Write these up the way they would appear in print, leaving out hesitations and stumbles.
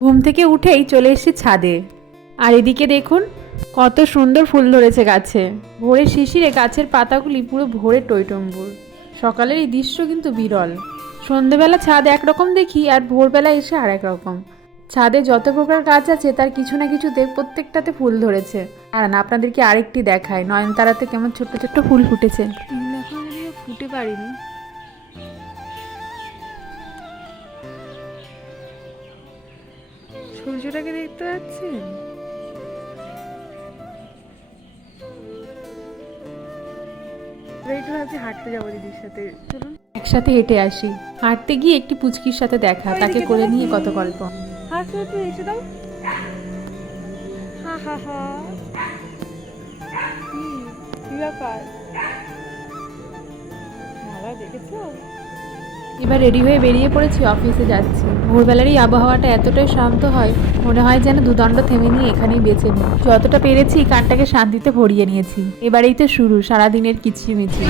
ঘুম থেকে উঠেই চলে এসেছি ছাদে। আর এদিকে দেখুন কত সুন্দর ফুল ধরেছে গাছে। ভোরের শিশিরে গাছের পাতাগুলি পুরো ভরে টইটম্বুর। সকালের এই দৃশ্য কিন্তু বিরল। সন্ধেবেলা ছাদ একরকম দেখি আর ভোরবেলা এসে আর এক রকম। ছাদে যত প্রকার গাছ আছে তার কিছু না কিছুতে প্রত্যেকটাতে ফুল ধরেছে। আর আপনাদেরকে আরেকটি দেখায়, নয়নতারাতে কেমন ছোট্ট ছোট্ট ফুল ফুটেছে। এখন যদিও ফুটে পারিনি। সূর্যটাকে দেখতে পাচ্ছেন? একটু ভাবছি হাঁটতে যাবো দিদির সাথে, চলুন একসাথে হেঁটে আসি। হাঁটতে গিয়ে একটি পুচকির সাথে দেখা, তাকে কোলে নিয়ে কত গল্প। হাসো, একটু এসে দাও। হা হা হা। কি ব্যাপার? ভালো দেখেছো? এবার রেডি হয়ে বেরিয়ে পড়েছি, অফিসে যাচ্ছি। ভোরবেলার এই আবহাওয়াটা এতটাই শান্ত হয়, মনে হয় যেন দুদণ্ড থেমে নিয়ে এখানেই বেঁচে নিই। যতটা পেরেছি কানটাকে শান্তিতে ভরিয়ে নিয়েছি। এবারেই তো শুরু সারাদিনের কিচিমিচি।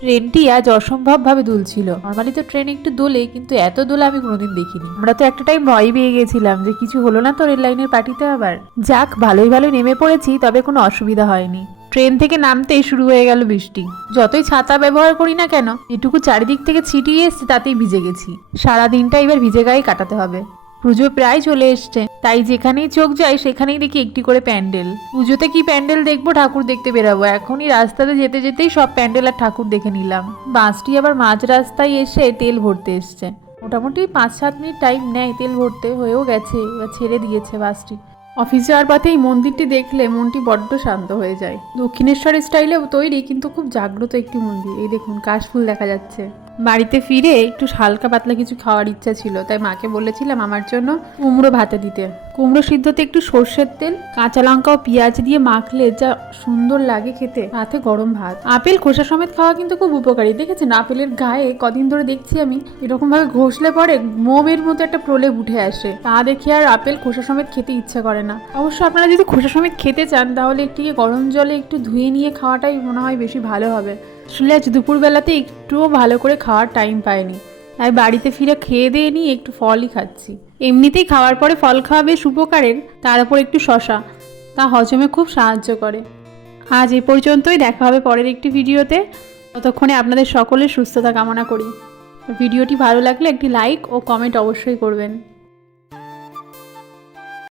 ট্রেনটি আজ অসম্ভবভাবে দুলছিল। নর্মালি তো ট্রেন একটু দোলে, কিন্তু এত দোলে আমি কোনোদিন দেখিনি। আমরা তো একটা টাইম ভয় পেয়ে গেছিলাম যে কিছু হলো না তো রেল লাইনের পার্টিতে। আবার যাক, ভালোই ভালোই নেমে পড়েছি, তবে কোনো অসুবিধা হয়নি। ট্রেন থেকে নামতেই শুরু হয়ে গেল বৃষ্টি। যতই ছাতা ব্যবহার করি না কেন, এটুকু চারিদিক থেকে ছিটিয়ে এসছে, তাতেই ভিজে গেছি। সারা দিনটা এবার ভিজে গায়ে কাটাতে হবে। পুজো প্রায় চলে এসছে, তাই যেখানেই চোখ যায় সেখানেই দেখি একটি করে প্যান্ডেল। পুজোতে কি প্যান্ডেল দেখবো, ঠাকুর দেখতে বেরাবো। এখনই রাস্তাতে যেতে যেতেই সব প্যান্ডেল আর ঠাকুর দেখে নিলাম। বাসটি আবার মাঝ রাস্তায় এসে তেল ভরতে এসছে। মোটামুটি 5-7 মিনিট টাইম নেয় তেল ভরতে, হয়েও গেছে। এবার ছেড়ে দিয়েছে বাসটি। অফিস যাওয়ার পথে এই মন্দিরটি দেখলে মনটি বড্ড শান্ত হয়ে যায়। দক্ষিণেশ্বর স্টাইলে তৈরি, কিন্তু খুব জাগ্রত একটি মন্দির। এই দেখুন কাশফুল দেখা যাচ্ছে। বাড়িতে ফিরে একটু হালকা পাতলা কিছু খাওয়ার ইচ্ছা ছিল, তাই মাকে বলেছিলাম আমার জন্য কুমড়ো ভাতে দিতে। কুমড়ো সিদ্ধতে একটু সর্ষের তেল, কাঁচা লঙ্কা ও পেঁয়াজ দিয়ে মাখলে যা সুন্দর লাগে খেতে, সাথে গরম ভাত। আপেল খোসা সমেত খাওয়া কিন্তু খুব উপকারী। দেখেছেন আপেলের গায়ে কদিন ধরে দেখছি আমি এরকম ভাবে ঘষলে পরে মোমের মতো একটা প্রলেপ উঠে আসে। তা দেখে আর আপেল খোসা সমেত খেতে ইচ্ছা করে না। অবশ্য আপনারা যদি খোসা সমেত খেতে চান তাহলে একটিকে গরম জলে একটু ধুয়ে নিয়ে খাওয়াটাই মনে হয় বেশি ভালো হবে। আসলে আজ দুপুরবেলাতে একটুও ভালো করে খাওয়ার টাইম পাইনি, তাই বাড়িতে ফিরে খেয়ে দিয়ে নিয়ে একটু ফলই খাচ্ছি। এমনিতেই খাওয়ার পরে ফল খাওয়া বেশ উপকারের, তার উপর একটু শশা, তা হজমে খুব সাহায্য করে। আজ এ পর্যন্তই, দেখা হবে পরের একটি ভিডিওতে। ততক্ষণে আপনাদের সকলের সুস্থতা কামনা করি। ভিডিওটি ভালো লাগলে একটি লাইক ও কমেন্ট অবশ্যই করবেন।